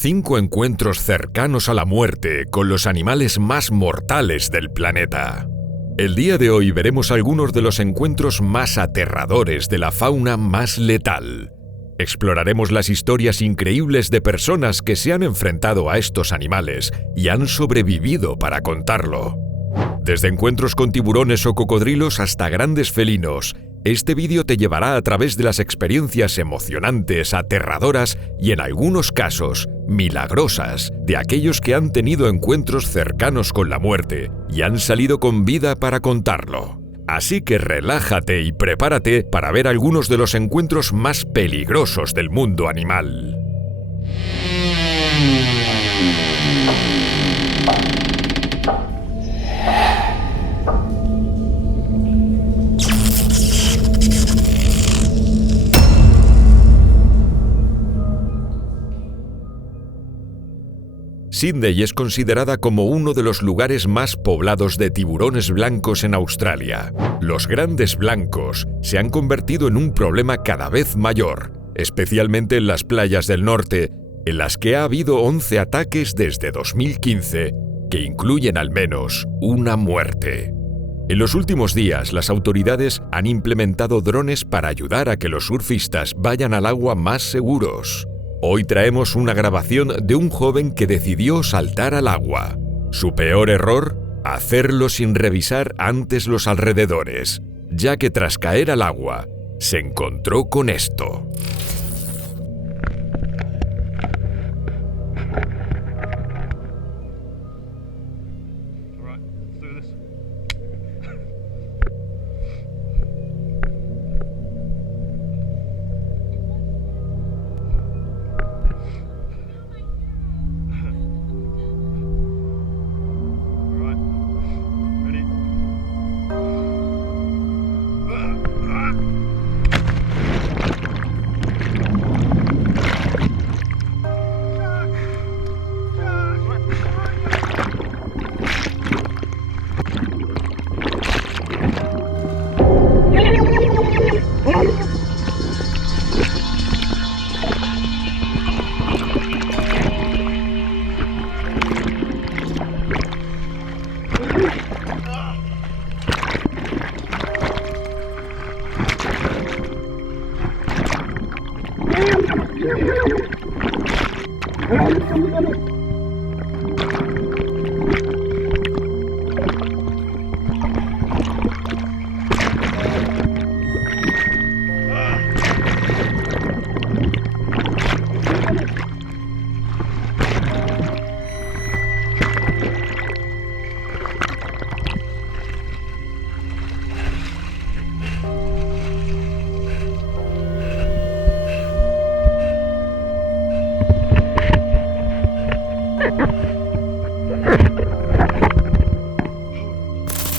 5 encuentros cercanos a la muerte con los animales más mortales del planeta. El día de hoy veremos algunos de los encuentros más aterradores de la fauna más letal. Exploraremos las historias increíbles de personas que se han enfrentado a estos animales y han sobrevivido para contarlo. Desde encuentros con tiburones o cocodrilos hasta grandes felinos, este vídeo te llevará a través de las experiencias emocionantes, aterradoras y en algunos casos, milagrosas, de aquellos que han tenido encuentros cercanos con la muerte y han salido con vida para contarlo. Así que relájate y prepárate para ver algunos de los encuentros más peligrosos del mundo animal. Sídney es considerada como uno de los lugares más poblados de tiburones blancos en Australia. Los grandes blancos se han convertido en un problema cada vez mayor, especialmente en las playas del norte, en las que ha habido 11 ataques desde 2015, que incluyen al menos una muerte. En los últimos días, las autoridades han implementado drones para ayudar a que los surfistas vayan al agua más seguros. Hoy traemos una grabación de un joven que decidió saltar al agua. Su peor error: hacerlo sin revisar antes los alrededores, ya que tras caer al agua, se encontró con esto.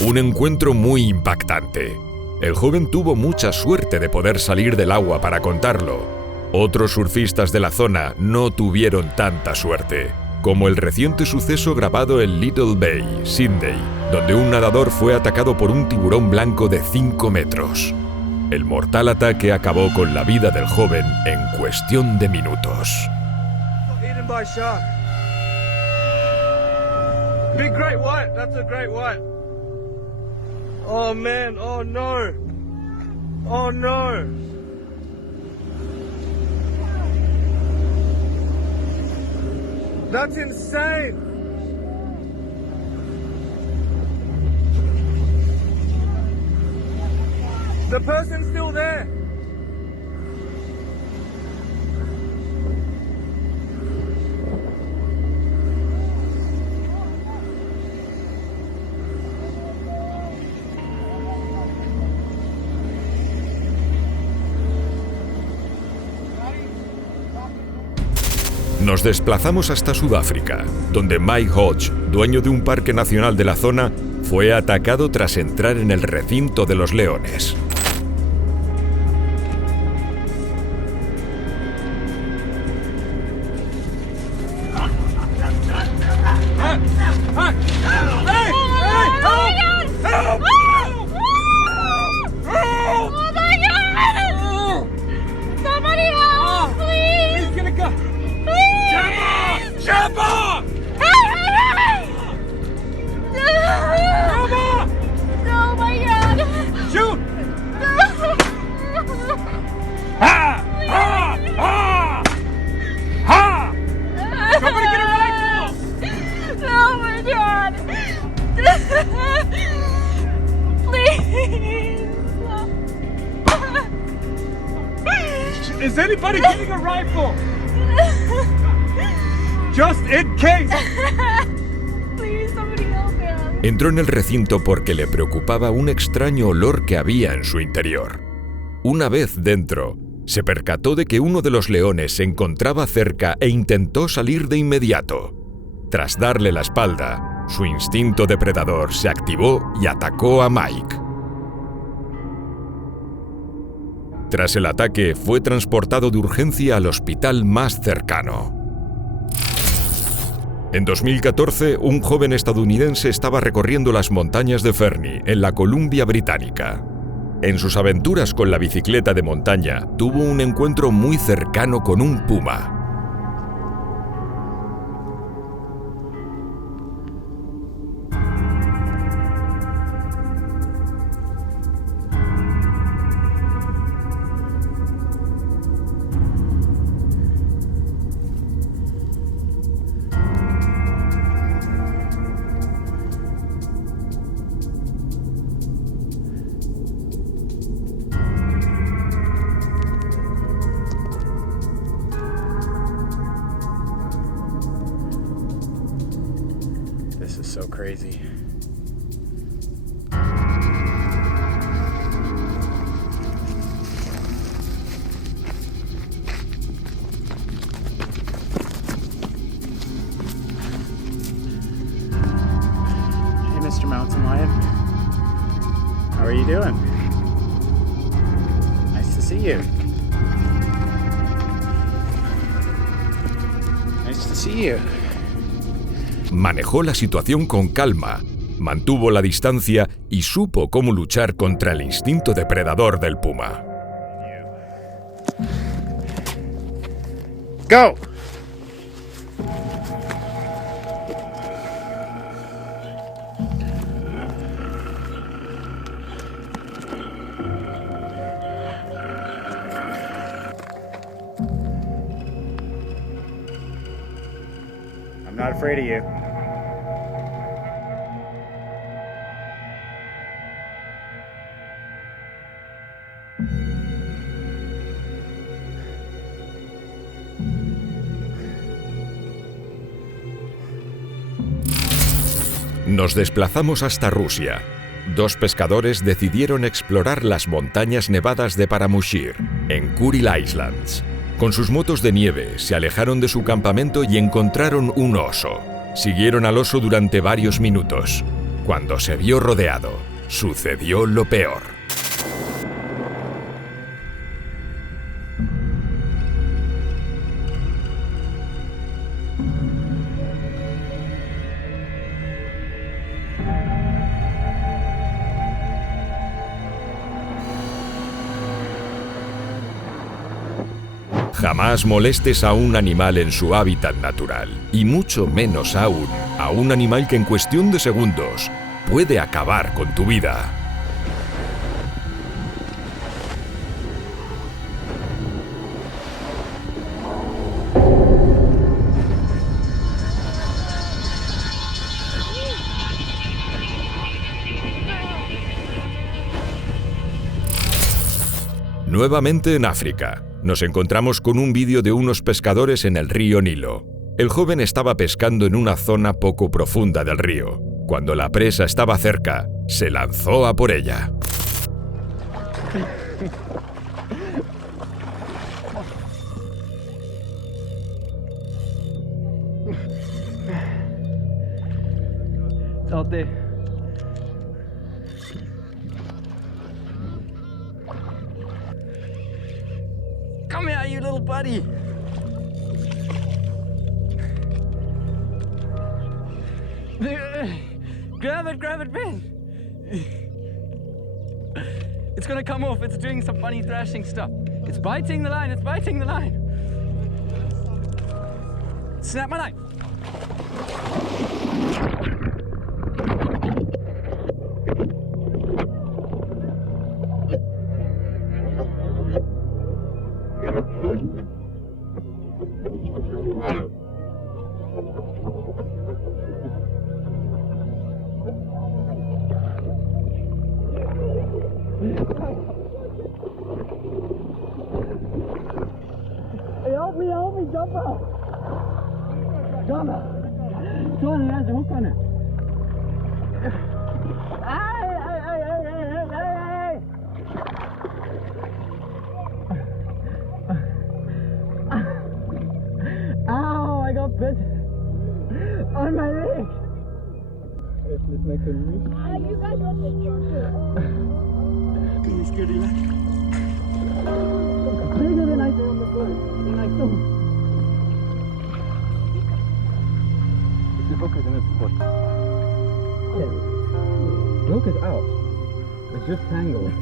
Un encuentro muy impactante. El joven tuvo mucha suerte de poder salir del agua para contarlo. Otros surfistas de la zona no tuvieron tanta suerte, como el reciente suceso grabado en Little Bay, Sídney, donde un nadador fue atacado por un tiburón blanco de 5 metros. El mortal ataque acabó con la vida del joven en cuestión de minutos. Big great white, that's a great white. Oh man, oh no. Oh no. That's insane. The person's still there. Nos desplazamos hasta Sudáfrica, donde Mike Hodge, dueño de un parque nacional de la zona, fue atacado tras entrar en el recinto de los leones. Is anybody getting a rifle? Just in case. Please, somebody help him. Entró en el recinto porque le preocupaba un extraño olor que había en su interior. Una vez dentro, se percató de que uno de los leones se encontraba cerca e intentó salir de inmediato. Tras darle la espalda, su instinto depredador se activó y atacó a Mike. Tras el ataque, fue transportado de urgencia al hospital más cercano. En 2014, un joven estadounidense estaba recorriendo las montañas de Fernie, en la Columbia Británica. En sus aventuras con la bicicleta de montaña, tuvo un encuentro muy cercano con un puma. This is so crazy. Hey, Mr. Mountain Lion. How are you doing? Nice to see you. Nice to see you. Manejó la situación con calma, mantuvo la distancia y supo cómo luchar contra el instinto depredador del puma. Go! I'm not afraid of you. Nos desplazamos hasta Rusia. Dos pescadores decidieron explorar las montañas nevadas de Paramushir, en Kuril Islands. Con sus motos de nieve, se alejaron de su campamento y encontraron un oso. Siguieron al oso durante varios minutos. Cuando se vio rodeado, sucedió lo peor. Jamás molestes a un animal en su hábitat natural, y mucho menos aún a un animal que en cuestión de segundos puede acabar con tu vida. Nuevamente en África. Nos encontramos con un vídeo de unos pescadores en el río Nilo. El joven estaba pescando en una zona poco profunda del río. Cuando la presa estaba cerca, se lanzó a por ella. It's out there. Come here, you little buddy. Grab it, Ben. It's gonna come off. It's doing some funny thrashing stuff. It's biting the line. Snap my line. John, it has a hook on it. Ow, I got bit on my leg. Let's make a noose. You guys lost the John. Can you scare the bigger than I thought on the boat. Than I thought. The hook is in its foot. Yeah. The hook is out. It's just tangled.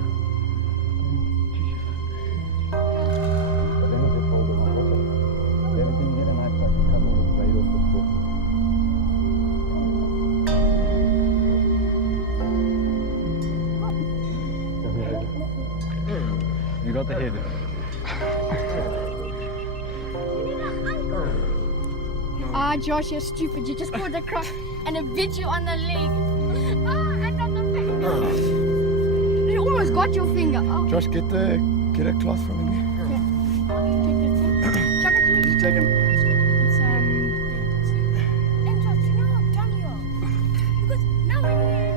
But then you just hold it on water. Then can you get a knife so I can cut all this blade off this book? You got the head. Josh, you're stupid. You just pulled the cross and it bit you on the leg. And on the finger. It almost got your finger. Oh. Josh, get a cloth from in there. Chuck it to me. Just take him. It's and Josh, you know I'm done here. Because now when you said,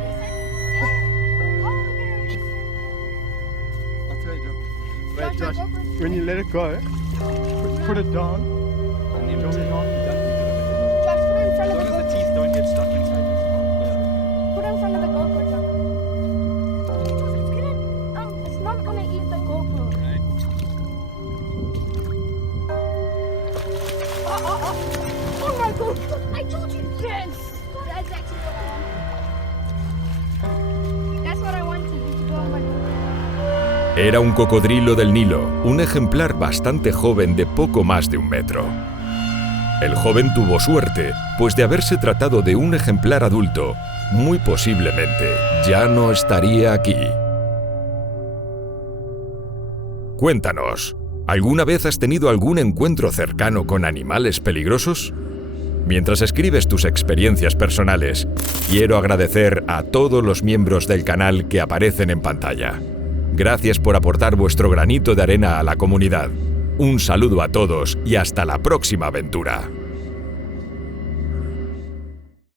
I'll tell you, Josh. Josh, Wait, Josh, my GoPro's when you let it go, put it down. And then when it's not done, Josh, put it in front as of long the as the GoPro. teeth don't get stuck inside this. Put it in front of the GoPro, Josh. It's not gonna eat the GoPro. Oh my God! I told you. Yes. That's actually what I wanted. That's what I wanted you to go on my GoPro. Era un cocodrilo del Nilo, un ejemplar bastante joven de poco más de 1 metro. El joven tuvo suerte, pues de haberse tratado de un ejemplar adulto, muy posiblemente ya no estaría aquí. Cuéntanos, ¿alguna vez has tenido algún encuentro cercano con animales peligrosos? Mientras escribes tus experiencias personales, quiero agradecer a todos los miembros del canal que aparecen en pantalla. Gracias por aportar vuestro granito de arena a la comunidad. Un saludo a todos y hasta la próxima aventura.